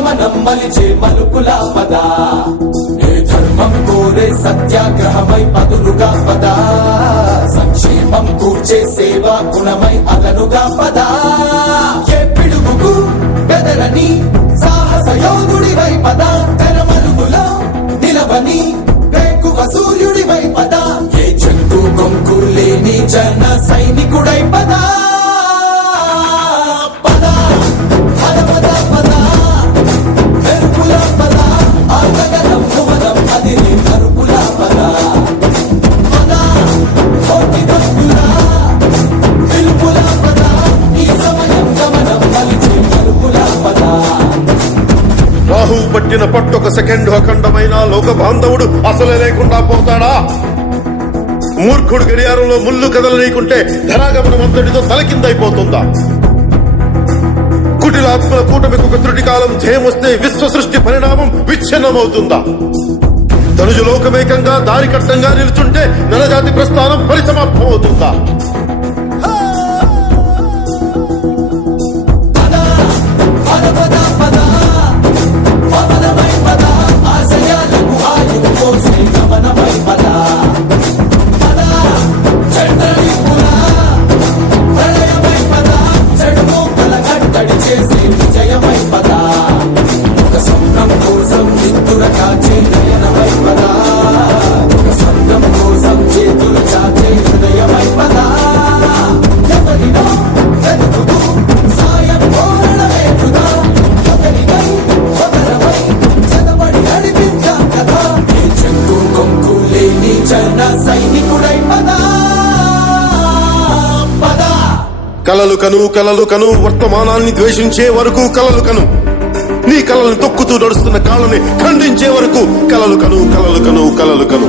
మలిచే మలుపుల పద ఏ ధర్మం కోరే సత్యాగ్రహమై పదులుగా పద సంక్షేమం కూర్చే సేవా గుణమై అదనుగా పద ఏ పిడుగుకు బెదరని సాహస యోధుడివై పద? తెరమరుగులో నిలవని వేకువ సూర్యుడివై పద? ఏ చెట్టు కొంకు లేని జన సైనికుడై పదా? పట్టిన పట్టొక సెకండ్ అఖండమైన లోక బాంధవుడు అసలే లేకుండా పోతాడా? మూర్ఖుడు గడియారంలో ముళ్ళు కదలనీకుంటే ధరాగమనం అంతటితో తలకిందైపోతుందా కుటిలాత్మల కూటమికి ఒక త్రుటి కాలం జయమొస్తే విశ్వ సృష్టి పరిణామం విచ్ఛిన్నమవుతుందా? ధనుజు లోకమేకంగా దారి కట్టంగా నిలుచుంటే నరజాతి ప్రస్థానం పరిసమాప్తమవుతుందా? అవుతుందా కలలు కను కలలు కను వర్తమానాన్ని ద్వేషించే వరకు కలలు కను. నీ కలల్ని తొక్కుతూ నడుస్తున్న కాళ్ళని ఖండించే వరకు కలలు కను కలలు కను కలలు కను.